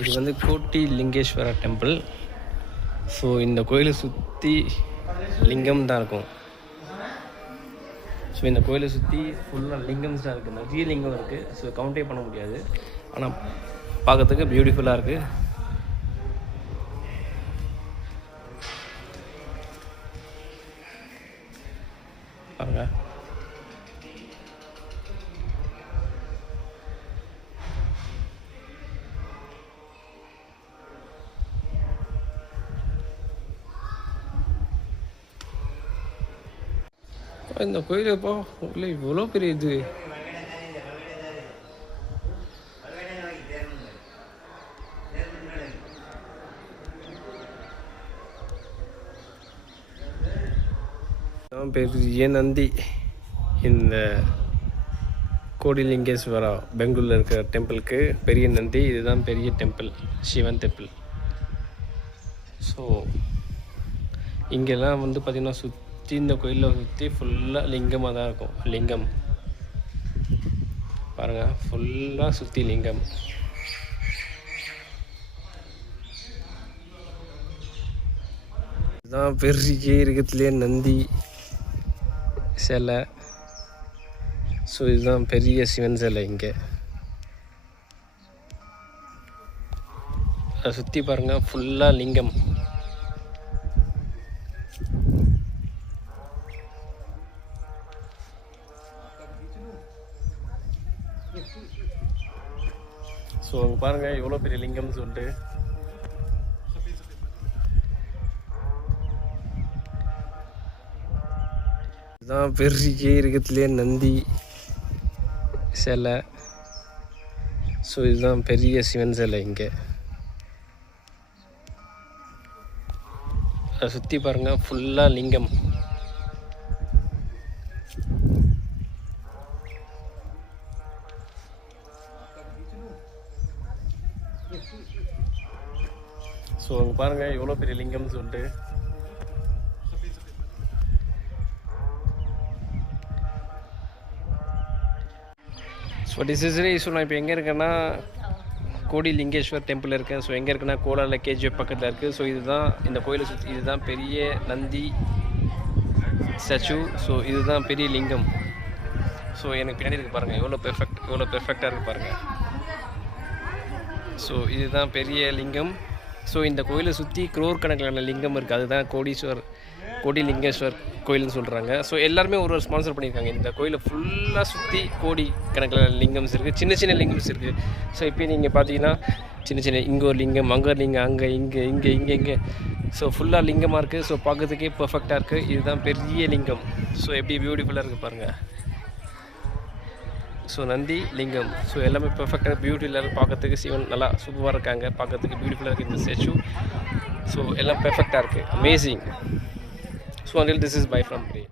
இது வந்து கோட்டி லிங்கேஸ்வரா டெம்பிள். ஸோ இந்த கோயிலை சுற்றி லிங்கம் தான் இருக்கும். ஸோ இந்த கோயிலை சுற்றி ஃபுல்லாக லிங்கம்ஸ் தான் இருக்குது, நிறைய லிங்கம் இருக்குது. ஸோ கவுண்டே பண்ண முடியாது, ஆனால் பார்க்கறதுக்கு பியூட்டிஃபுல்லாக இருக்குது. பாருங்க, இந்த கோயிலப்பா இல்லை இவ்வளோ பெரிய இது. பெரிய நந்தி இந்த கோடிலிங்கேஸ்வரா பெங்களூரில் இருக்கிற டெம்பிளுக்கு பெரிய நந்தி. இதுதான் பெரிய டெம்பிள், சிவன் டெம்பிள். ஸோ இங்கெல்லாம் வந்து பார்த்திங்கன்னா சுற்றி இந்த கோயிலில் சுற்றி ஃபுல்லாக லிங்கமாக தான் இருக்கும். லிங்கம் பாருங்கள், ஃபுல்லாக சுற்றி லிங்கம். இதுதான் பெரிய இருக்கிறதுலே நந்தி சிலை. ஸோ இதுதான் பெரிய சிவன் சிலை. இங்கே அதை சுற்றி பாருங்கள், ஃபுல்லாக லிங்கம். ஸோ அங்கே பாருங்கள் எவ்வளோ பெரிய லிங்கம்னு சொல்லிட்டு. இதுதான் பெரிய இருக்கிறதுலே நந்தி சிலை. ஸோ இதுதான் பெரிய சிவன் சிலை. இங்கே அதை சுற்றி பாருங்கள், ஃபுல்லாக லிங்கம். ஸோ அங்கே பாருங்கள் எவ்வளோ பெரிய லிங்கம்னு சொல்லிட்டு. ஸோ டிசிசரி. ஸோ நான் இப்போ எங்கே இருக்கேன்னா கோடி லிங்கேஸ்வர் டெம்பிள் இருக்கேன். ஸோ எங்கே இருக்குன்னா கோலாரில் கேஜிஎஃப் பக்கத்தில் இருக்குது. ஸோ இதுதான் இந்த கோயிலை சுற்றி, இதுதான் பெரிய நந்தி ஸ்டாச்சு. ஸோ இதுதான் பெரிய லிங்கம். ஸோ எனக்கு பின்னாடி இருக்குது பாருங்கள், எவ்வளோ பெர்ஃபெக்டாக இருக்குது பாருங்கள். ஸோ இதுதான் பெரிய லிங்கம். ஸோ இந்த கோயிலை சுற்றி க்ரோர் கணக்கான லிங்கம் இருக்குது. அதுதான் கோடி லிங்கேஸ்வர் கோயில்னு சொல்கிறாங்க. ஸோ எல்லாருமே ஒரு ஸ்பான்சர் பண்ணியிருக்காங்க. இந்த கோயிலை ஃபுல்லாக சுற்றி கோடி கணக்கில் லிங்கம்ஸ் இருக்குது, சின்ன சின்ன லிங்கம்ஸ் இருக்குது. ஸோ இப்போ நீங்கள் பார்த்தீங்கன்னா சின்ன இங்கே ஒரு லிங்கம், அங்கே ஒரு லிங்கம், அங்கே இங்கே. ஸோ ஃபுல்லாக லிங்கமாக இருக்குது. ஸோ பார்க்கறதுக்கே பர்ஃபெக்டாக இருக்குது. இதுதான் பெரிய லிங்கம். ஸோ எப்படி பியூட்டிஃபுல்லாக இருக்குது பாருங்கள். ஸோ நந்தி லிங்கம், ஸோ எல்லாமே பெர்ஃபெக்டாக பியூட்டிஃபுல்லாக இருக்குது. பார்க்கறதுக்கு சிவன் நல்லா சூப்பராக இருக்காங்க, பார்க்கறதுக்கு பியூட்டிஃபுல்லாக இருக்குது இந்த ஸ்டாச்சு. ஸோ எல்லாம் பெர்ஃபெக்டாக இருக்குது, amazing. So until this is bye from Ray.